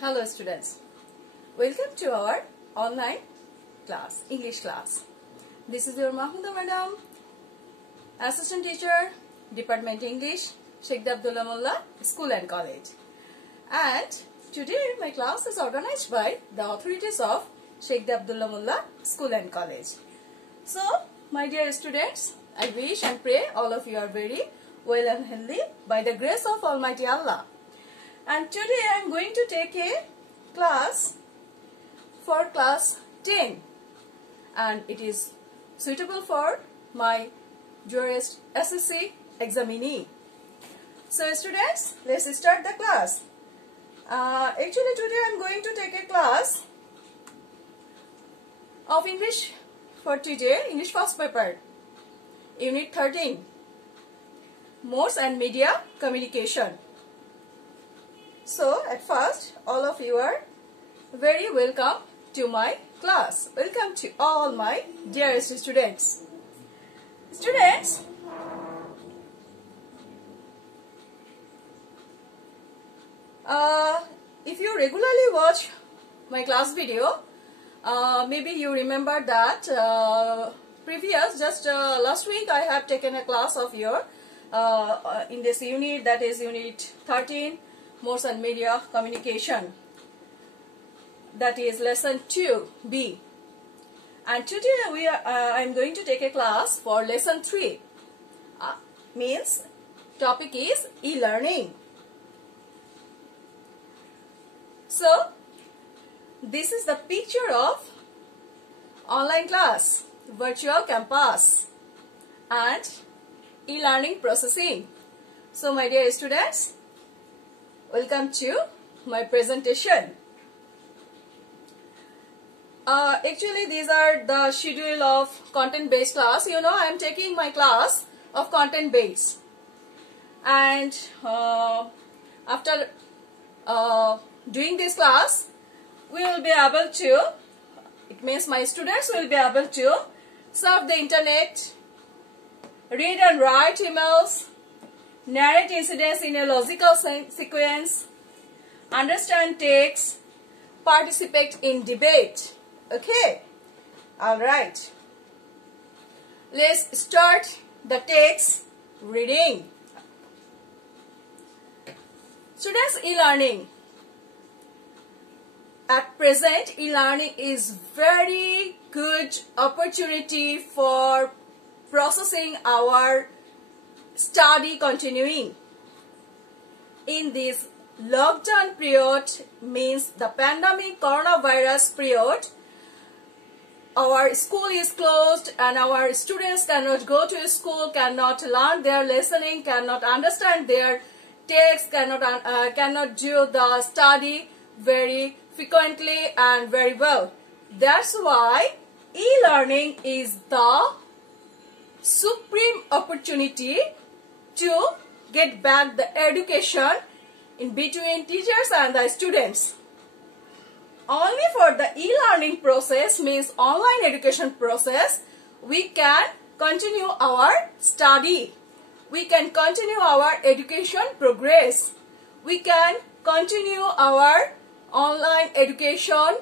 Hello students, welcome to our online class, English class. This is your Mahmuda Madam, Assistant Teacher, Department English, Sheikh Abdullah Mullah, School and College. And today my class is organized by the authorities of Sheikh Abdullah Mullah, School and College. So, my dear students, I wish and pray all of you are very well and healthy by the grace of Almighty Allah. And today I am going to take a class for class 10 and it is suitable for my dearest SSC examinee. So students, let's start the class. Actually today I am going to take a class of English for today, English first paper, Unit 13, Modes and Media Communication. So, at first, all of you are very welcome to my class. Welcome to all my dearest students. Students, if you regularly watch my class video, maybe you remember that last week I have taken a class of your in this unit, that is Unit 13, Modes and Media Communication, that is lesson 2B, and today I am going to take a class for lesson 3, means topic is e-learning. So this is the picture of online class, virtual campus and e-learning processing. So my dear students, welcome to my presentation. Actually, these are the schedule of content-based class. You know, I am taking my class of content-based, and after doing this class, we will be able to, it means my students will be able to surf the internet, read and write emails, narrate incidents in a logical sequence, understand text, participate in debate. Okay, alright. Let's start the text reading. Students, e-learning. At present, e-learning is very good opportunity for processing our study continuing. In this lockdown period, means the pandemic coronavirus period, our school is closed and our students cannot go to school, cannot learn their listening, cannot understand their text, cannot do the study very frequently and very well. That's why e-learning is the supreme opportunity to get back the education in between teachers and the students. Only for the e-learning process, means online education process, we can continue our study. We can continue our education progress. We can continue our online education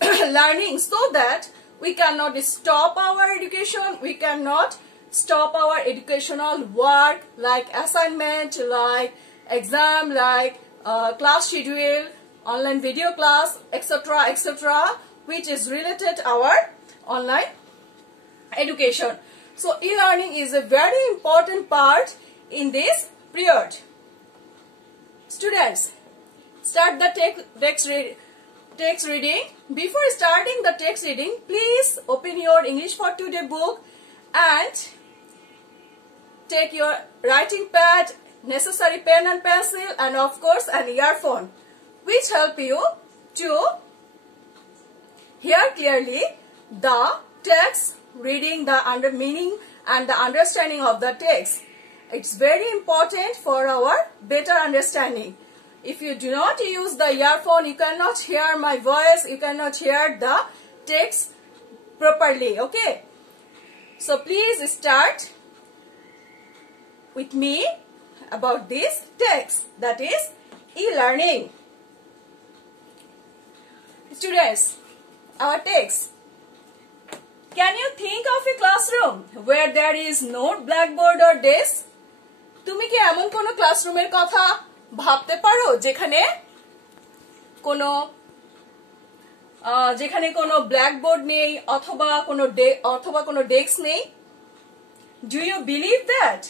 learning, so that we cannot stop our education, we cannot stop our educational work like assignment, like exam, like class schedule, online video class, etc., etc., which is related to our online education. So e-learning is a very important part in this period. Students, start the text reading. Before starting the text reading, please open your English for Today book and take your writing pad, necessary pen and pencil, and of course an earphone, which help you to hear clearly the text, reading the meaning and the understanding of the text. It's very important for our better understanding. If you do not use the earphone, you cannot hear my voice, you cannot hear the text properly. Okay, so please start with me about this text, that is e-learning. Students, our text. Can you think of a classroom where there is no blackboard or desk? তুমি কি এমন কোন ক্লাসরুমের কথা ভাবতে পারো যেখানে কোনো ব্ল্যাকবোর্ড নেই অথবা কোনো ডেস্ক নেই? Do you believe that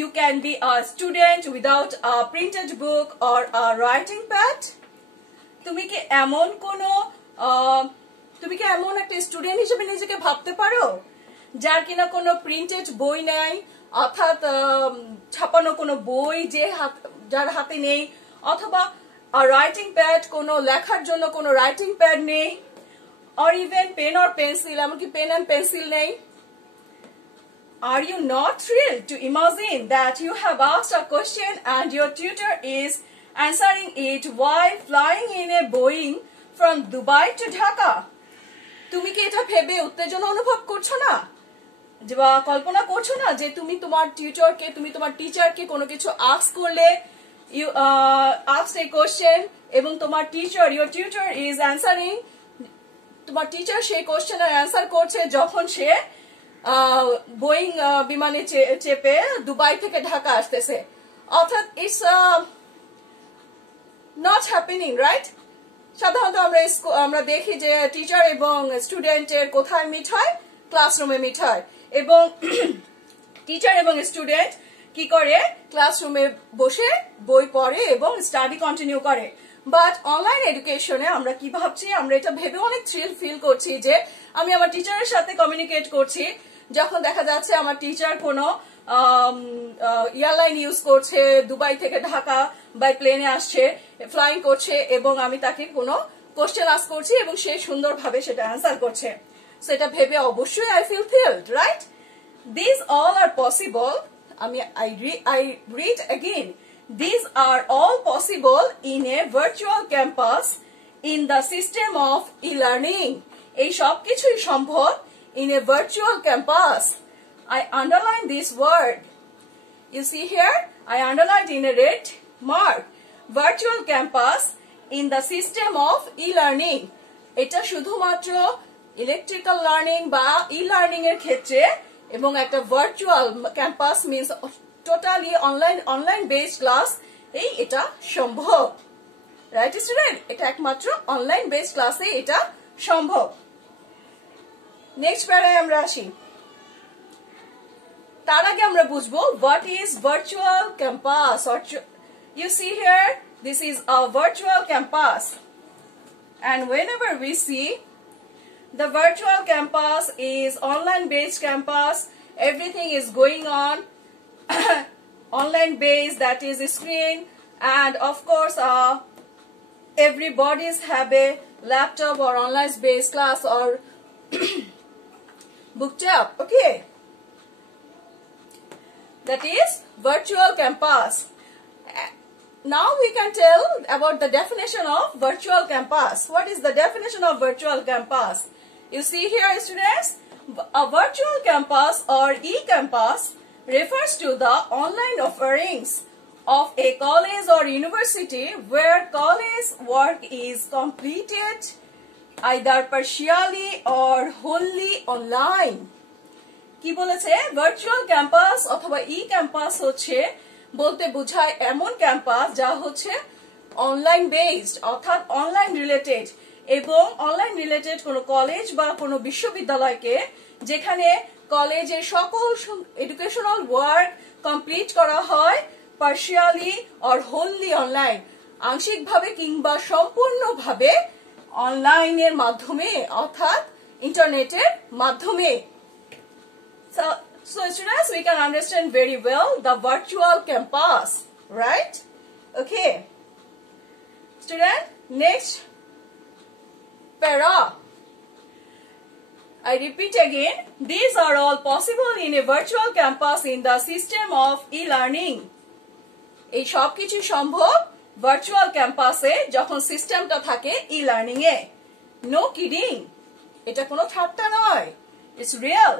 you can be a student without a printed book or a writing pad? তুমি কি এমন একটা স্টুডেন্ট হিসেবে নিজেকে ভাবতে পারো যার কিনা কোনো প্রিন্টেড বই নাই, অর্থাৎ ছাপানো কোনো বই যার হাতে নেই, অথবা রাইটিং প্যাড, কোনো লেখার জন্য কোনো রাইটিং প্যাড নেই, or even pen or pencil, এমনকি পেন এন্ড পেন্সিল নেই? Are you not thrilled to imagine that you have asked a question and your tutor is answering it while flying in a Boeing from Dubai to Dhaka? তুমি কি এটা ভেবে উত্তেজনা অনুভব করছো না, বা কল্পনা করছো না যে তুমি তোমার টিচারকে কোনো কিছু আস্ক করলে, you asked a question এবং তোমার your tutor is answering, তোমার টিচার সেই কোশ্চেনের অ্যান্সার করছে যখন সে বোয়িং বিমানে চেপে দুবাই থেকে ঢাকা আসতেছে? অর্থাৎ ইটস নট হ্যাপেনিং, রাইট? সাধারণত আমরা দেখি যে টিচার এবং স্টুডেন্টের কোথায় মিট হয়? ক্লাসরুমে মিট হয়, এবং টিচার এবং স্টুডেন্ট কি করে? ক্লাসরুমে বসে বই পড়ে এবং স্টাডি কন্টিনিউ করে। বাট অনলাইন এডুকেশনে আমরা কি ভাবছি? আমরা এটা ভেবে অনেক থ্রিল ফিল করছি যে আমি আমার টিচারের সাথে কমিউনিকেট করছি, যখন দেখা যাচ্ছে আমার টিচার কোনো এয়ারলাইন ইউজ করছে, দুবাই থেকে ঢাকা বাই প্লেনে আসছে, ফ্লাইং করছে, এবং আমি তাকে কোনো কোশ্চেন আস্ক করছি এবং সে সুন্দরভাবে সেটা অ্যান্সার করছে। সেটা ভেবে অবশ্যই I feel thrilled, right? This all are possible, I read again, these are all possible in a virtual campus in the system of e-learning. এই সব কিছুই সম্ভব in a virtual campus. I underline this word. You see here, I underlined in a red mark. Virtual campus in the system of e-learning. এটা শুধুমাত্র electrical learning বা e-learning এর ক্ষেত্রে, এবং একটা virtual campus means totally online based class, এটা সম্ভব, right student? এটা একমাত্র অনলাইন বেসড ক্লাসে এটা সম্ভব। নেক্সট প্যারায় আমরা আসি। তার আগে আমরা বুঝবো what is virtual campus. You see here, this is a virtual campus, and whenever we see the virtual campus is online based campus, everything is going on online based, that is screen, and of course everybody's have a laptop or online based class or booktab, okay? That is virtual campus. Now we can tell about the definition of virtual campus. What is the definition of virtual campus? You see here, students, a virtual campus or e-campus refers to the online offerings of a college or university where college work is completed either partially or wholly online. কি বলেছে? Virtual campus অথবা ই-ক্যাম্পাস হচ্ছে বলতে বোঝায় এমন campus যা হচ্ছে online based, অর্থাৎ অনলাইন রিলেটেড, এবং অনলাইন রিলেটেড কোনো কলেজ বা কোনো বিশ্ববিদ্যালয়কে যেখানে কলেজের সকল এডুকেশনাল ওয়ার্ক কমপ্লিট করা হয় পার্শিয়ালি অর হোললি অনলাইন, আংশিকভাবে কিংবা সম্পূর্ণভাবে অনলাইনের মাধ্যমে, অর্থাৎ ইন্টারনেটের মাধ্যমে। So students, we can understand very well the virtual campus, right? Okay. Student, next para. I repeat again, these are all possible in a virtual campus in the system of e-learning. এই সব কিছু সম্ভব virtual ক্যাম্পাসে যখন সিস্টেমটা থাকে e-learning এ। No kidding, এটা কোনো ঠাট্টা নয়, it's real.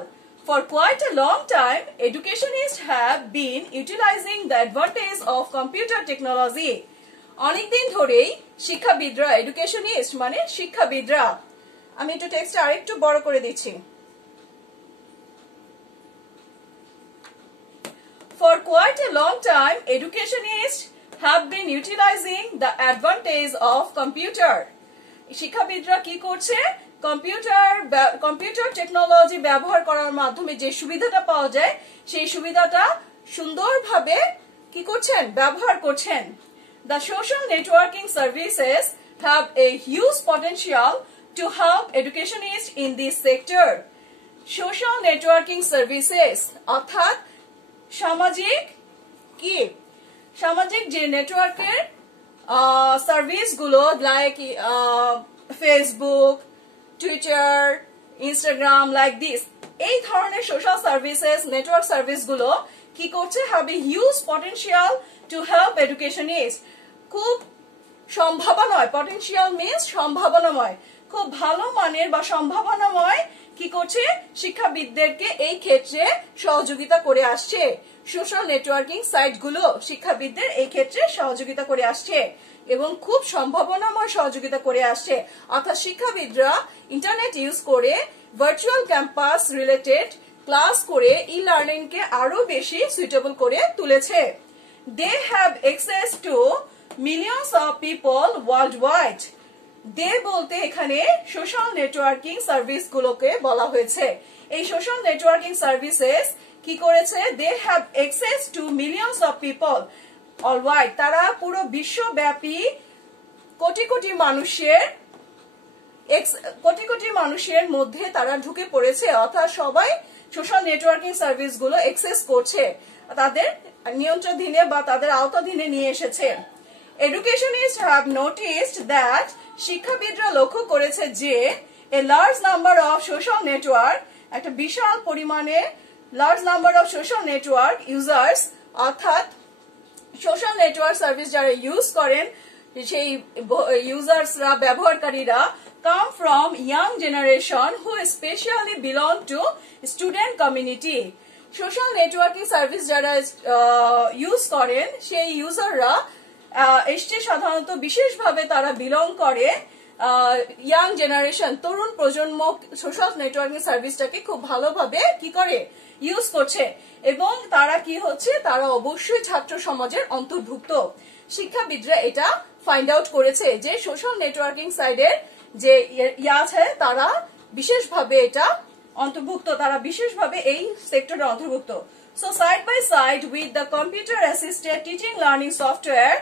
For quite a long time, educationists have been utilizing the advantage of computer technology অনেকদিন ধরেই শিক্ষাবিদরা, এডুকেশনিস্ট মানে শিক্ষাবিদরা, আমি একটু টেক্সট আরেকটু বড় করে দিচ্ছি। For quite a long time, educationists have been utilizing the advantage of computer. শিক্ষাবিদরা কি করছে? কম্পিউটার টেকনোলজি ব্যবহার করার মাধ্যমে যে সুবিধাটা পাওয়া যায় সেই সুবিধাটা সুন্দরভাবে কি করছেন? ব্যবহার করছেন। The social networking services have a huge potential to help educationists in this sector. Social networking services অর্থাৎ সামাজিক যে নেটওয়ার্কের সার্ভিসগুলো, like Facebook, Twitter, Instagram, like this, এই ধরনের সোশ্যাল সার্ভিসেস, নেটওয়ার্ক সার্ভিসগুলো কি করছে? Have a huge potential to help educationist. খুব সম্ভাবনাময়, পটেনশিয়াল মিনস সম্ভাবনাময়, খুব ভালো মানের বা সম্ভাবনাময় কি করছে? শিক্ষাবিদদেরকে এই ক্ষেত্রে সহযোগিতা করে আসছে। সোশ্যাল নেটওয়ার্কিং সাইটগুলো শিক্ষাবিদদের এই ক্ষেত্রে সহযোগিতা করে আসছে এবং খুব সম্ভাবনাময় সহযোগিতা করে আসছে। অর্থাৎ শিক্ষাবিদরা ইন্টারনেট ইউজ করে ভার্চুয়াল ক্যাম্পাস রিলেটেড ক্লাস করে ই লার্নিং কে আরো বেশি সুইটেবল করে তুলেছে। They have access to millions of people worldwide. দে বলতে এখানে সোশ্যাল নেটওয়ার্কিং সার্ভিস গুলোকে বলা হয়েছে। এই সোশ্যাল নেটওয়ার্কিং সার্ভিসেস কি করেছে? They have access to millions of people worldwide. তারা পুরো বিশ্বব্যাপী কোটি কোটি মানুষের মধ্যে তারা ঢুকে পড়েছে। অর্থাৎ সবাই সোশ্যাল নেটওয়ার্কিং সার্ভিস গুলো অ্যাক্সেস করছে, তাদের নিয়ন্ত্রণাধীনে বা তাদের আওতাধীনে নিয়ে এসেছে। Educationists have noticed that শিক্ষাবিদরা লক্ষ্য করেছে যে a large number of social network, একটা বিশাল পরিমাণে large number of social network users, অর্থাৎ সোশ্যাল নেটওয়ার্ক সার্ভিস যারা ইউজ করেন সেই ইউজার্সরা, ব্যবহারকারীরা come from young generation who especially belong to student community. Social networking service যারা ইউজ করেন সেই ইউজাররা এসছে সাধারণত বিশেষভাবে তারা বিলং করে ইয়াং জেনারেশন, তরুণ প্রজন্ম সোশ্যাল নেটওয়ার্কিং সার্ভিসটাকে খুব ভালোভাবে কি করে? ইউজ করছে। এবং তারা কি হচ্ছে? তারা অবশ্যই ছাত্র সমাজের অন্তর্ভুক্ত। শিক্ষাবিদরা এটা ফাইন্ড আউট করেছে যে সোশ্যাল নেটওয়ার্কিং সাইটের যে আছে তারা বিশেষভাবে এটা অন্তর্ভুক্ত, তারা বিশেষভাবে এই সেক্টরে অন্তর্ভুক্ত। So side by side with the computer assisted teaching learning software,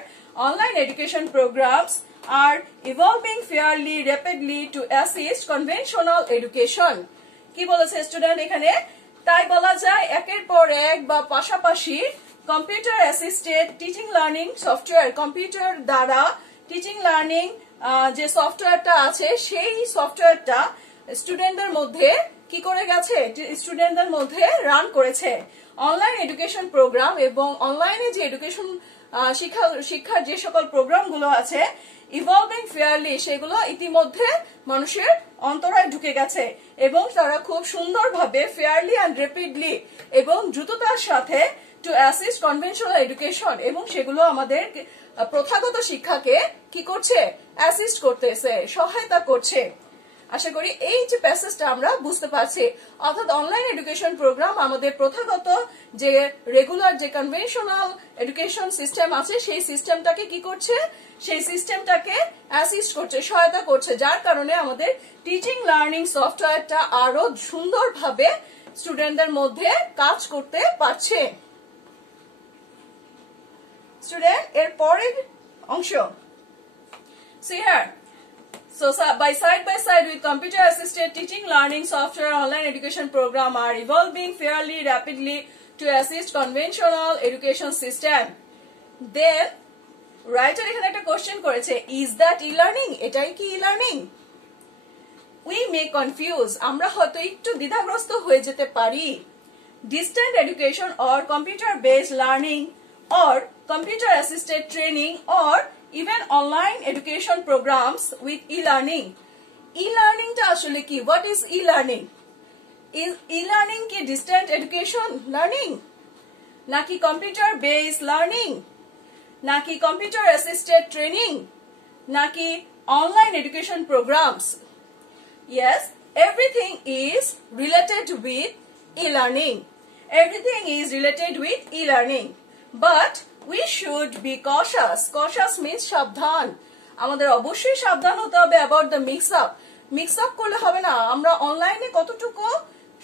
online education programs are evolving fairly rapidly to assist conventional education. কি বলেছে স্টুডেন্ট এখানে? তাই বলা যায় একের পর এক বা পাশাপাশি computer assisted teaching learning software, computer দ্বারা টিচিং লার্নিং যে সফটওয়্যারটা আছে সেই সফটওয়্যারটা স্টুডেন্টদের মধ্যে কি করে গেছে? স্টুডেন্টদের মধ্যে রান করেছে। অনলাইন এডুকেশন প্রোগ্রাম এবং অনলাইনে যে এডুকেশন শিক্ষার যে সকল প্রোগ্রামগুলো আছে ইভলভিং ফেয়ারলি, সেগুলো ইতিমধ্যে মানুষের অন্তরায় ঢুকে গেছে এবং তারা খুব সুন্দরভাবে ফেয়ারলি অ্যান্ড র্যাপিডলি এবং দ্রুততার সাথে টু অ্যাসিস্ট কনভেনশনাল এডুকেশন, এবং সেগুলো আমাদের প্রথাগত শিক্ষাকে কি করছে? অ্যাসিস্ট করতেছে, সহায়তা করছে। আশা করি এই যে প্যাসেজটা আমরা বুঝতে পারছি। অর্থাৎ অনলাইন এডুকেশন প্রোগ্রাম আমাদের প্রথাগত যে রেগুলার যে কনভেনশনাল এডুকেশন সিস্টেম আছে সেই সিস্টেমটাকে কি করছে? সেই সিস্টেমটাকে অ্যাসিস্ট করছে, সহায়তা করছে, যার কারণে আমাদের টিচিং লার্নিং সফটওয়্যারটা আরো সুন্দরভাবে স্টুডেন্টদের মধ্যে কাজ করতে পারছে। স্টুডেন্ট এর পরের অংশ, see here. So by side with computer assisted teaching learning software, online education program are evolving fairly rapidly to assist conventional education system. Then writer এখানে একটা কোশ্চেন করেছে, is that e-learning? এটাই কি e-learning? We may confuse, আমরা হয়তো একটু দ্বিধাগ্রস্ত হয়ে যেতে পারি। Distant education or computer based learning or computer assisted training or even online education programs with e-learning. E-learning টা আসলে কি? What is e-learning? Is e-learning কি distant education learning? নাকি computer based learning? নাকি কম্পিউটার অ্যাসিস্টেড ট্রেনিং, নাকি online education programs? Yes, everything is related with e-learning. Everything is related with e-learning. But we should be cautious. Cautious means সাবধান। আমাদের অবশ্যই সাবধান হতে হবে about the mix-up. Mix-up করলে হবে না। আমরা অনলাইনে কতটুকু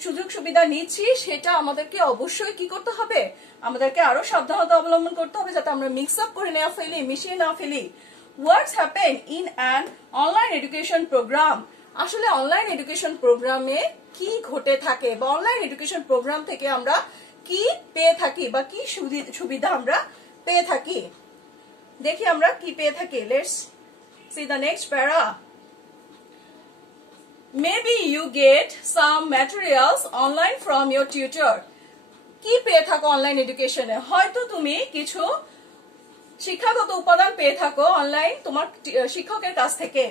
সুযোগ সুবিধা নিচ্ছি সেটা আমাদেরকে অবশ্যই কি করতে হবে, আমাদেরকে আরো সাবধানতা অবলম্বন করতে হবে যাতে আমরা মিক্স-আপ করে না ফেলি, মিশিয়ে না ফেলি। What's happened in an online education program? আসলে অনলাইন এডুকেশন প্রোগ্রামে কি ঘটে থাকে বা অনলাইন এডুকেশন প্রোগ্রাম থেকে আমরা কি পেয়ে থাকি বা কি সুবিধা আমরা পেয়ে থাকি, দেখি আমরা কি পেয়ে থাকি। লেটস সি দ্য নেক্সট প্যারা। Maybe you get some materials online from your tutor. কি পেয়ে থাকো অনলাইন এডুকেশনে? হয়তো তুমি কিছু শিক্ষাগত উপাদান পেয়ে থাকো অনলাইন তোমার শিক্ষকের কাছ থেকে।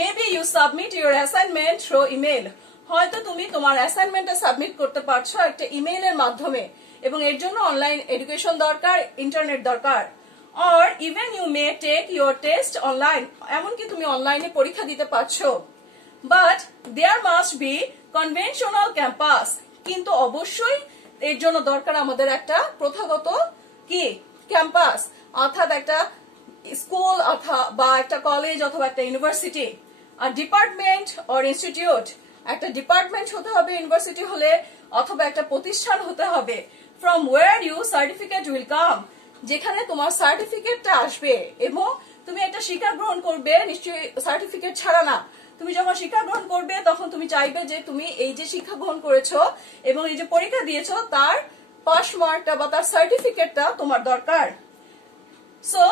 Maybe you submit your assignment through email. হয়তো তুমি তোমার অ্যাসাইনমেন্টটা সাবমিট করতে পারছো একটা ইমেইলের মাধ্যমে এবং এর জন্য অনলাইন এডুকেশন দরকার, ইন্টারনেট দরকার। Or even you may take your test online. এমনকি তুমি অনলাইনে পরীক্ষা দিতে পারছো। But there must be conventional campus. কিন্তু অবশ্যই এর জন্য দরকার আমাদের একটা প্রথাগত কি ক্যাম্পাস, অর্থাৎ একটা স্কুল বা একটা কলেজ অথবা একটা ইউনিভার্সিটি। আর ডিপার্টমেন্ট অর ইনস্টিটিউট, একটা ডিপার্টমেন্ট হতে হবে ইউনিভার্সিটি হলে, অথবা একটা প্রতিষ্ঠান হতে হবে। From where you certificate will come, যেখানে তোমার সার্টিফিকেটটা আসবে এবং তুমি একটা শিক্ষা গ্রহণ করবে, নিশ্চয়ই সার্টিফিকেট ছাড়া না। তুমি যখন শিক্ষা গ্রহণ করবে তখন তুমি চাইবে যে তুমি এই যে শিক্ষা গ্রহণ করেছো এবং এই যে পরীক্ষা দিয়েছো তার পাস মার্কটা বা তার সার্টিফিকেটটা তোমার দরকার। সো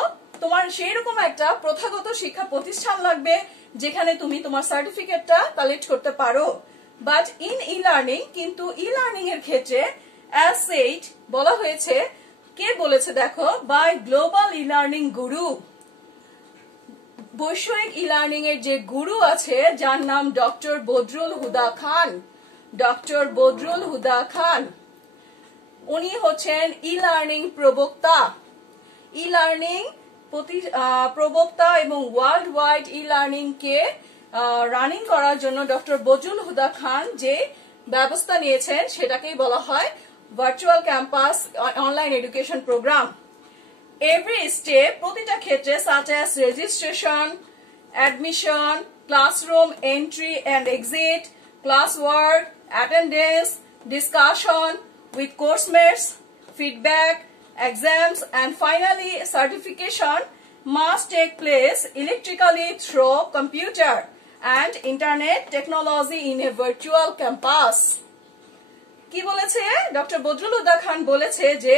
তোমার সেই রকম একটা প্রথাগত শিক্ষা প্রতিষ্ঠান লাগবে যেখানে তুমি তোমার সার্টিফিকেটটা কালেক্ট করতে পারো। বাট ইন ই লার্নিং, কিন্তু ই লার্নিং এর ক্ষেত্রে অ্যাজ সেইড বলা হয়েছে, কে বলেছে দেখো, বাই গ্লোবাল ই লার্নিং গুরু। বৈষয়িক ই লার্নিং এর যে গুরু আছে যার নাম ডক্টর বদরুল হুদা খান। ডক্টর বদরুল হুদা খান উনি হচ্ছেন ই লার্নিং প্রবক্তা, ই লার্নিং প্রবক্তা এবং ওয়ার্ল্ড ওয়াইড ই লার্নিং কে রানিং করার জন্য ডক্টর বদরুল হুদা খান যে ব্যবস্থা নিয়েছেন সেটাকেই বলা হয় virtual campus online education programme. Every step, প্রতিটা ক্ষেত্রে, such as registration, admission, classroom entry and exit, classwork, attendance, discussion with course mates, feedback, exams and finally certification must take place electrically through computer and internet technology in a virtual campus. কি বলেছে doctor Badrul হুদা খান? বলেছে যে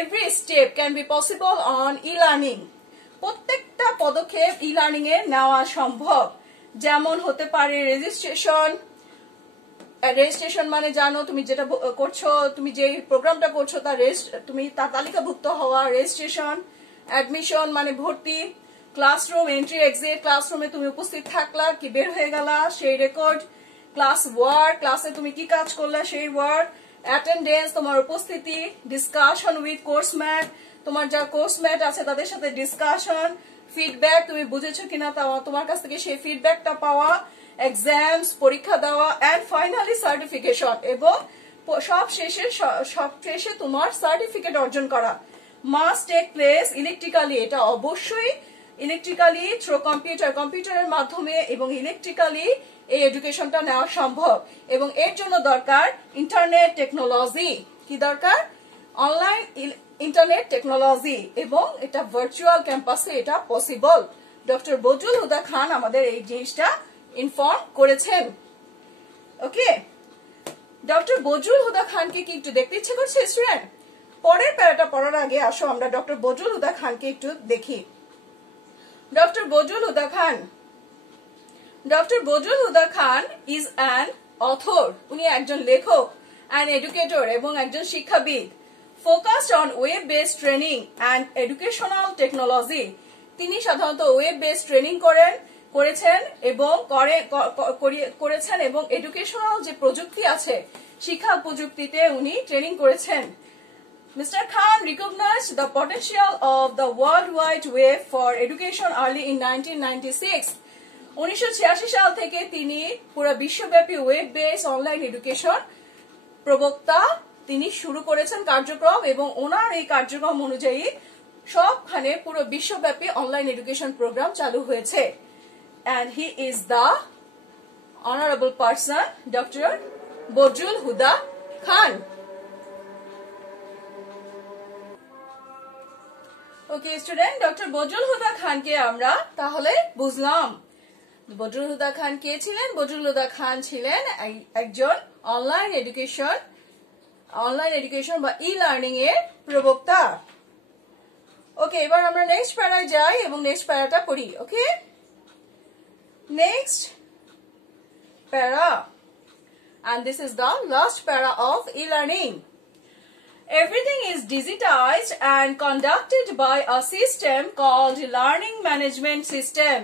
every step can be possible on e-learning. প্রত্যেকটা পদক্ষেপ e learning এ নেওয়া সম্ভব। যেমন হতে পারে রেজিস্ট্রেশন মানে জানো তুমি যেটা করছো, তুমি যে প্রোগ্রামটা করছো তার তুমি তার তালিকাভুক্ত হওয়া, রেজিস্ট্রেশন। অ্যাডমিশন মানে ভর্তি। ক্লাসরুম এন্ট্রি এক্সিট, ক্লাসরুমে তুমি উপস্থিত থাকলা কি বের হয়ে গেলা সেই রেকর্ড। ক্লাস ওয়ার্ক, ক্লাসে তুমি কি কাজ করলা সেই ওয়ার্ক। অ্যাটেন্ডেন্স তোমার উপস্থিতি। ডিসকাশন উইথ কোর্সম্যাট, তোমার যা কোর্সম্যাট আছে তাদের সাথে ডিসকাশন। ফিডব্যাক, তুমি বুঝেছো কিনা তোমার কাছ থেকে সেই ফিডব্যাকটা পাওয়া। এক্সামস, পরীক্ষা দেওয়া। এন্ড ফাইনালি সার্টিফিকেশন, এবং সব শেষে তোমার সার্টিফিকেট অর্জন করা। মাস্ট টেক প্লেস ইলেকট্রিক্যালি, এটা অবশ্যই ইলেকট্রিক্যালি থ্রু কম্পিউটারের মাধ্যমে এবং ইলেকট্রিক্যালি এই এডুকেশনটা নেওয়া সম্ভব। এবং এর জন্য দরকার ইন্টারনেট টেকনোলজি। কি দরকার? অনলাইন ইন্টারনেট টেকনোলজি, এবং এটা ভার্চুয়াল ক্যাম্পাসে এটা পসিবল। ডক্টর বদরুল হুদা খান আমাদের এই জিনিসটা ইনফর্ম করেছেন। ওকে, ডক্টর বদরুল হুদা খানকে কি একটু দেখতে ইচ্ছে করছে স্টুডেন্ট? পরের প্যারাটা পড়ার আগে আসো আমরা ডক্টর বদরুল হুদা খানকে একটু দেখি। Doctor Badrul Huda Khan, doctor Badrul Huda Khan is an author. উনি একজন লেখক, অ্যান এডুকেটর এবং একজন শিক্ষাবিদ। Focused on web based training and educational technology. তিনি সাধারণত ওয়েব বেসড ট্রেনিং করেছেন এবং এডুকেশনাল যে প্রযুক্তি আছে শিক্ষা প্রযুক্তিতে উনি ট্রেনিং করেছেন। Mr. Khan recognized the potential of the World Wide Web for education early in 1996. 1986 সাল থেকে তিনি পুরো বিশ্বব্যাপী ওয়েব বেস অনলাইন এডুকেশন প্রবক্তা তিনি শুরু করেছেন কার্যক্রম এবং ওনার এই কার্যক্রম অনুযায়ী সবখানে পুরো বিশ্বব্যাপী অনলাইন এডুকেশন প্রোগ্রাম চালু হয়েছে and he is the honorable person Dr. Bazrul Huda Khan. Okay student, Dr. Bazrul হুদা খানকে আমরা তাহলে বুঝলাম. বজরুল হুদা খান কে ছিলেন? বজরুল হুদা খান ছিলেন একজন অনলাইন এডুকেশন বা ই লার্নিং এর প্রবক্তা. ওকে, এবার আমরা নেক্সট প্যারায় যাই এবং নেক্সট প্যারাটা পড়ি. ওকে, নেক্সট প্যারা, and this is the last para of e-learning. Everything is digitized and conducted by a system called Learning Management System,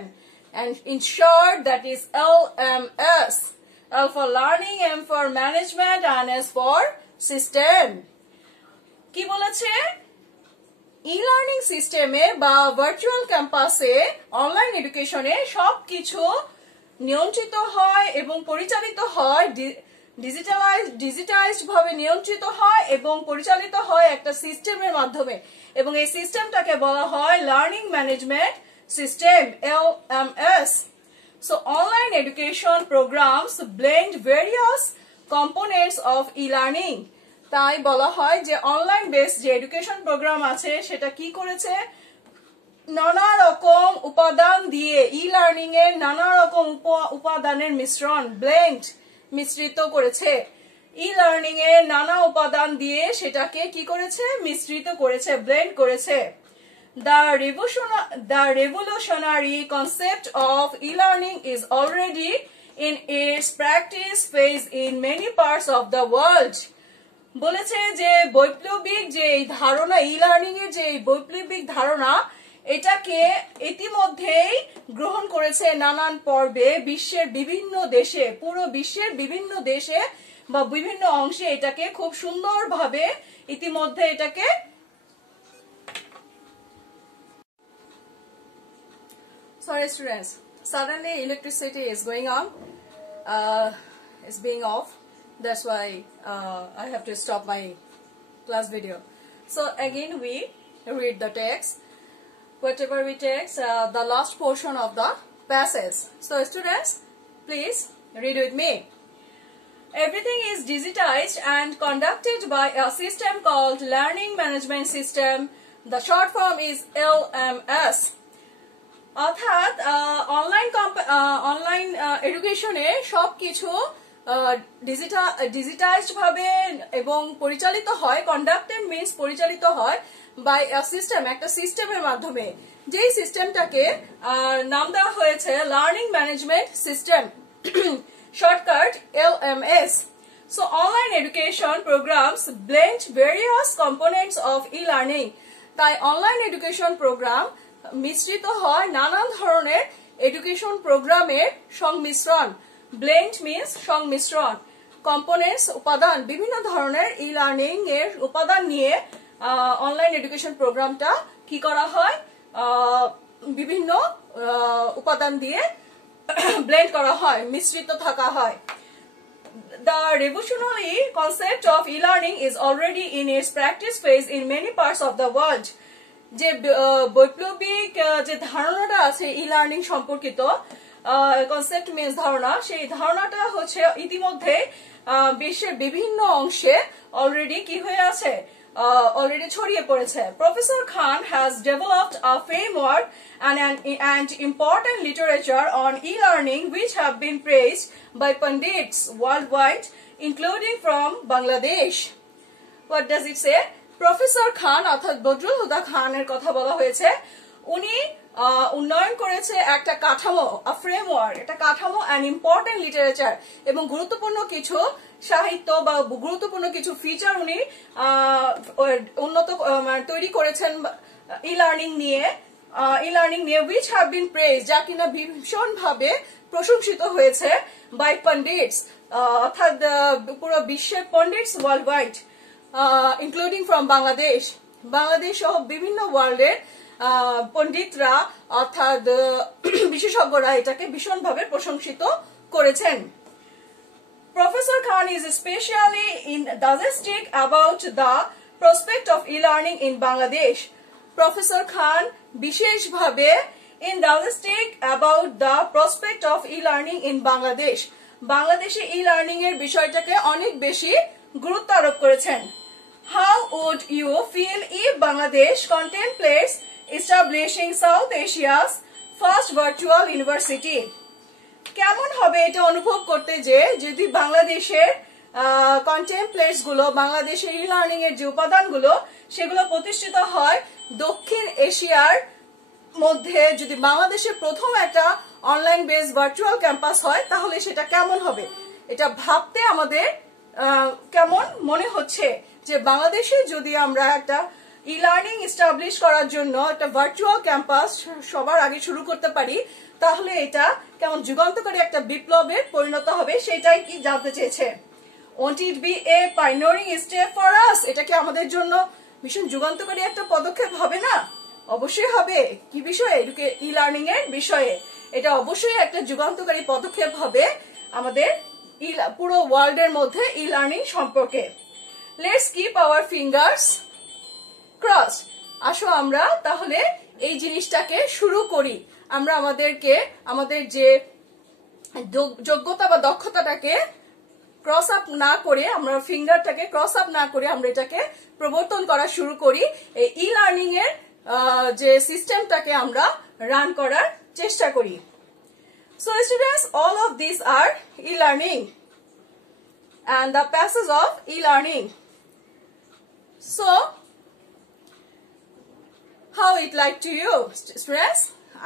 and in short that is LMS. L for learning, M for management, and S for system. কি বলেছে? E-learning সিস্টেমে বা virtual ক্যাম্পাসে online এডুকেশনে সবকিছু নিয়ন্ত্রিত হয় এবং পরিচালিত হয়, ডিজিটাইজড ভাবে নিয়ন্ত্রিত হয় এবং পরিচালিত হয় একটা সিস্টেমের মাধ্যমে, এবং এই সিস্টেমটাকে বলা হয় learning management system, LMS. So online education programs blend various components of e-learning. তাই বলা হয় যে অনলাইন বেস যে এডুকেশন প্রোগ্রাম আছে সেটা কি করেছে, নানা রকম উপাদান দিয়ে ই লার্নিং এর নানা রকম উপাদানের মিশ্রণ মিশ্রিত করেছে. ই লার্নিং এর নানা উপাদান দিয়ে সেটাকে কি করেছে, মিশ্রিত করেছে, ব্লেন্ড করেছে. The revolutionary concept of e-learning is already in its practice phase in many parts of the world. বলেছে যে বৈপ্লবিক যে ধারণা, ই লার্নিং এর যে বৈপ্লবিক ধারণা, এটাকে ইতিমধ্যেই গ্রহণ করেছে নানান পর্বে বিশ্বের বিভিন্ন দেশে, পুরো বিশ্বের বিভিন্ন দেশে বা বিভিন্ন অংশে এটাকে খুব সুন্দরভাবে ইতিমধ্যে এটাকে Sorry students, suddenly electricity is going on, it's being off, that's why I have to stop my class video. So again we read the text, whatever we text, the last portion of the passage. So students, please read with me. Everything is digitized and conducted by a system called Learning Management System. The short form is LMS. অর্থাৎ online এডুকেশনে সবকিছু digitised ভাবে এবং পরিচালিত হয়, conducted means পরিচালিত হয় by a system, একটা সিস্টেমের মাধ্যমে, যেই সিস্টেমটাকে নাম দেওয়া হয়েছে learning management system, shortcut LMS. So online education programs blend various components of e-learning. তাই অনলাইন এডুকেশন প্রোগ্রাম মিশ্রিত হয় নানান ধরনের এডুকেশন প্রোগ্রামের সংমিশ্রণ. ব্লেন্ড মিন্স সংমিশ্রণ, কম্পোনেন্টস উপাদান, বিভিন্ন ধরনের ই লার্নিং এর উপাদান নিয়ে অনলাইন এডুকেশন প্রোগ্রামটা কি করা হয়, বিভিন্ন উপাদান দিয়ে ব্লেন্ড করা হয়, মিশ্রিত থাকা হয়. The revolutionary concept of e-learning is already in its practice phase in many parts of the world. যে বৈপ্লবিক যে ধারণাটা আছে ই লার্নিং সম্পর্কিত, কনসেপ্ট মিন্স ধারণা, সেই ধারণাটা হচ্ছে ইতিমধ্যে বিশ্বের বিভিন্ন অংশে অলরেডি কি হয়ে আছে, অলরেডি ছড়িয়ে পড়েছে. Professor Khan has developed a framework and important literature on e-learning which have been praised by pundits worldwide, including from Bangladesh. What does it say? Professor Khan অর্থাৎ বজরুল হুদা খানের কথা বলা হয়েছে. উনি উন্নয়ন করেছে একটা কাঠামো, ফ্রেমওয়ার্ক, একটা কাঠামো অ্যান্ড ইম্পর্টেন্ট লিটারেচার, এবং গুরুত্বপূর্ণ কিছু সাহিত্য বা গুরুত্বপূর্ণ কিছু ফিচার উনি উন্নত তৈরি করেছেন ই লার্নিং নিয়ে, which have been praised, যা কিনা ভীষণ ভাবে প্রশংসিত হয়েছে বাই পন্ডিটস, অর্থাৎ পুরো বিশ্বের পন্ডিটস world wide. including from Bangladesh. Bangladesh সহ বিভিন্ন ওয়ার্ল্ডের পণ্ডিতরা অর্থাৎ বিশেষজ্ঞরা এটাকে ভীষণভাবে প্রশংসিত করেছেন। Professor Khan is especially enthusiastic about the prospect of e-learning in Bangladesh. Professor Khan বিশেষভাবে enthusiastic about the prospect of e-learning in Bangladesh. বাংলাদেশে e-learning এর বিষয়টাকে অনেক বেশি গুরুত্ব আরোপ করেছেন। How would you feel if Bangladesh contemplates establishing South Asia's first virtual university? কেমন হবে এটা অনুভব করতে যে যদি বাংলাদেশের কন্টেম্পলেটস গুলো, বাংলাদেশের ই-লার্নিং এর যে উপাদানগুলো সেগুলো প্রতিষ্ঠিত হয় দক্ষিণ এশিয়ার মধ্যে, যদি বাংলাদেশের প্রথম একটা অনলাইন বেস ভার্চুয়াল ক্যাম্পাস হয় তাহলে সেটা কেমন হবে? এটা ভাবতে আমাদের কেমন মনে হচ্ছে যে বাংলাদেশে যদি আমরা একটা ই-লার্নিং এস্টাবলিশ করার জন্য একটা ভার্চুয়াল ক্যাম্পাস সবার আগে শুরু করতে পারি তাহলে এটা কেমন যুগান্তকারী একটা বিপ্লবের পরিণত হবে, সেটাই কি জানতে চেয়েছে। Won't it be a pioneering step for us? এটা কি আমাদের জন্য ভীষণ যুগান্তকারী একটা পদক্ষেপ হবে না? অবশ্যই হবে। কি বিষয়ে? ই-লার্নিং এর বিষয়ে। এটা অবশ্যই একটা যুগান্তকারী পদক্ষেপ হবে আমাদের পুরো ওয়ার্ল্ডের মধ্যে ই-লার্নিং সম্পর্কে। Let's keep our fingers crossed. আসো আমরা তাহলে এই জিনিসটাকে শুরু করি। আমরা আমাদের যে যোগ্যতা বা দক্ষতাটাকে ক্রস আপ না করে, আমরা ফিঙ্গারটাকে ক্রস আপ না করে আমরা এটাকে প্রবর্তন করা শুরু করি। এই ই-লার্নিং এর যে সিস্টেমটাকে আমরা রান করার চেষ্টা করি। So students, all of these are e-learning and the passes of e-learning. So how it like to you, students?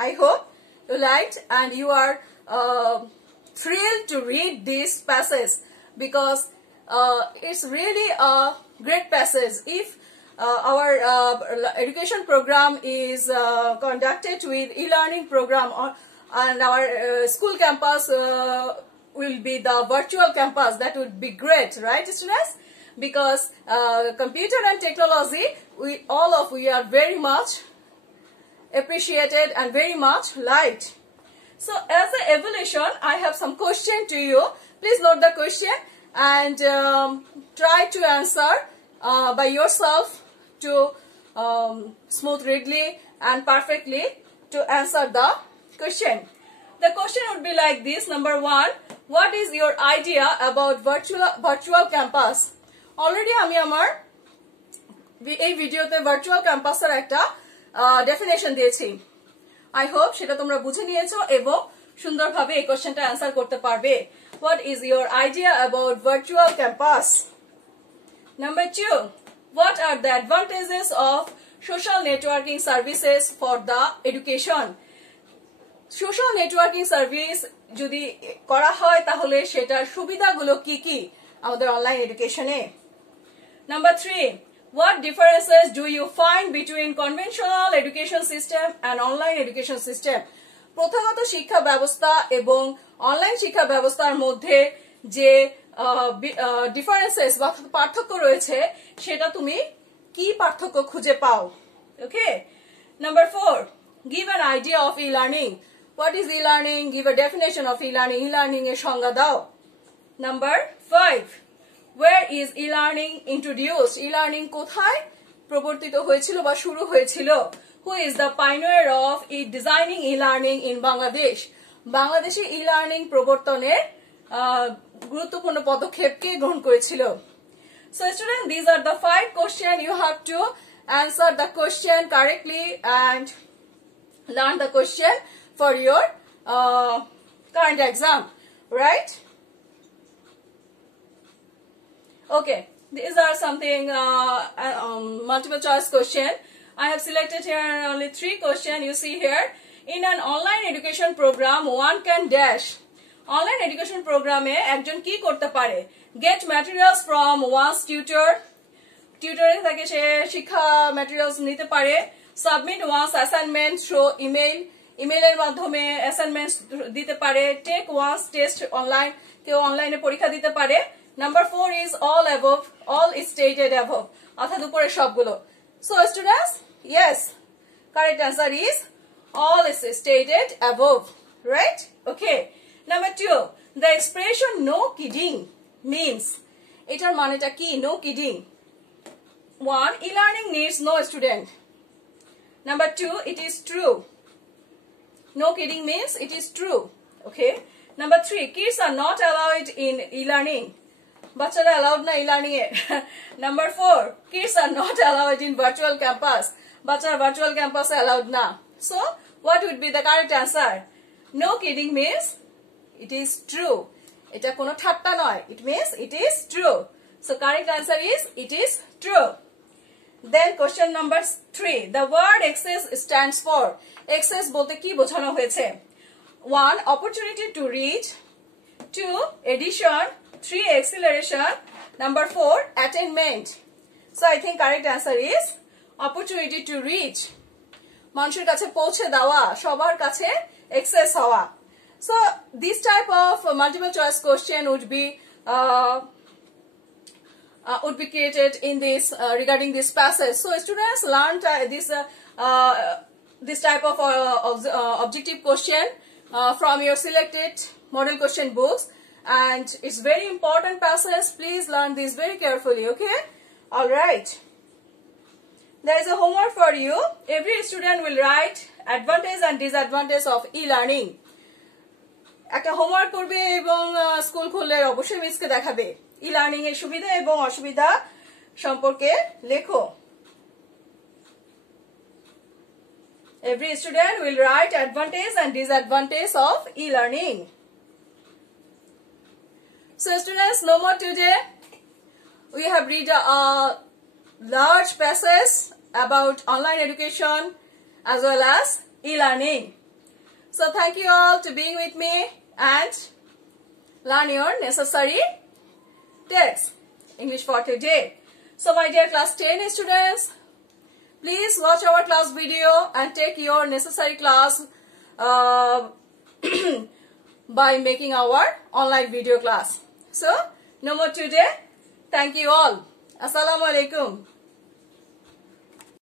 I hope you liked and you are thrilled to read this passage because it's really a great passage. If our education program is conducted with e-learning program and our school campus will be the virtual campus, that would be great, right students? Because computer and technology, we are very much appreciated and very much liked. So as an evaluation, I have some question to you. Please note the question and try to answer by yourself to smoothly and perfectly to answer the question. The question would be like this. Number 1, what is your idea about virtual campus? Already আমি আমার এই ভিডিওতে virtual ক্যাম্পাসের একটা definition দিয়েছি। I hope সেটা তোমরা বুঝে নিয়েছো এবং সুন্দরভাবে এই কোশ্চেনটা অ্যান্সার করতে পারবে। What is your idea about virtual campus? Number 2, what are the advantages of social networking services for the education? Social networking service যদি করা হয় তাহলে সেটার সুবিধাগুলো কি কি আমাদের online এডুকেশনে। Number 3, what differences do you find between conventional education system and online education system? প্রথাগত শিক্ষা ব্যবস্থা এবং অনলাইন শিক্ষা ব্যবস্থার মধ্যে যে ডিফারেন্সেস বা পার্থক্য রয়েছে সেটা তুমি কি পার্থক্য খুঁজে পাও? ওকে। Number 4, give an idea of e-learning. What is e-learning? Give a definition of e-learning. E-learning এর সংজ্ঞা দাও। Number 5, where is e-learning introduced? E-learning কোথায় প্রবর্তিত হয়েছিল বা শুরু হয়েছিল? Who is the pioneer of designing e-learning in Bangladesh? বাংলাদেশে e-learning প্রবর্তনের গুরুত্বপূর্ণ পদক্ষেপ কে গ্রহণ করেছিল? So students, these are the 5 questions. You have to answer the question correctly and learn the question for your current exam, right? Okay, these are something multiple choice question. I have selected here only 3 questions. You see here, in an online education program, one can dash. Online education program e ekjon ki korte pare? Get materials from one's tutor. Tutor theke she shikha materials nite pare. Submit one's assignment through email. ইমেইলের মাধ্যমে assignments দিতে পারে। Take once test online, কেউ অনলাইনে পরীক্ষা দিতে পারে। Number 4 is all above, all is stated above. So students, yes, correct answer is all is stated above, right? Okay. Number 2, the expression no kidding means, etar maneta ki no kidding? 1, e-learning needs no student. Number 2, it is true. No kidding means it is true. Okay. Number 3, kids are not allowed in e-learning. Bachara allowed na e-learning. Number 4, kids are not allowed in virtual campus. Bachara virtual campus allowed na. So, what would be the correct answer? No kidding means it is true. Eta kono thatta noy. It means it is true. So, correct answer is it is true. Then question number 3. The word access stands for. Access bolte ki bochano hoyeche? 1, opportunity to read. 2, addition. 3, acceleration. Number 4, attainment. So I think correct answer is opportunity to reach. Manusher kache pouche dawa, shobar kache access hawa. So this type of multiple choice question would be created in this regarding this passage. So students learned this type of objective question from your selected model question books, and it's very important passage. Please learn this very carefully. Okay, all right. There is a homework for you. Every student will write advantage and disadvantage of e-learning. একটা homework করবে এবং school খুললে অবশ্যই মিসকে দেখাবে। E-learning এর সুবিধা এবং অসুবিধা সম্পর্কে লেখো। Every student will write advantage and disadvantage of e-learning. So students, no more today. We have read a large passage about online education as well as e-learning. So thank you all to being with me and learn your necessary text English for today. So my dear class 10 students, please watch our class video and take your necessary class by making our online video class. So no more today. Thank you all. Assalamu alaikum.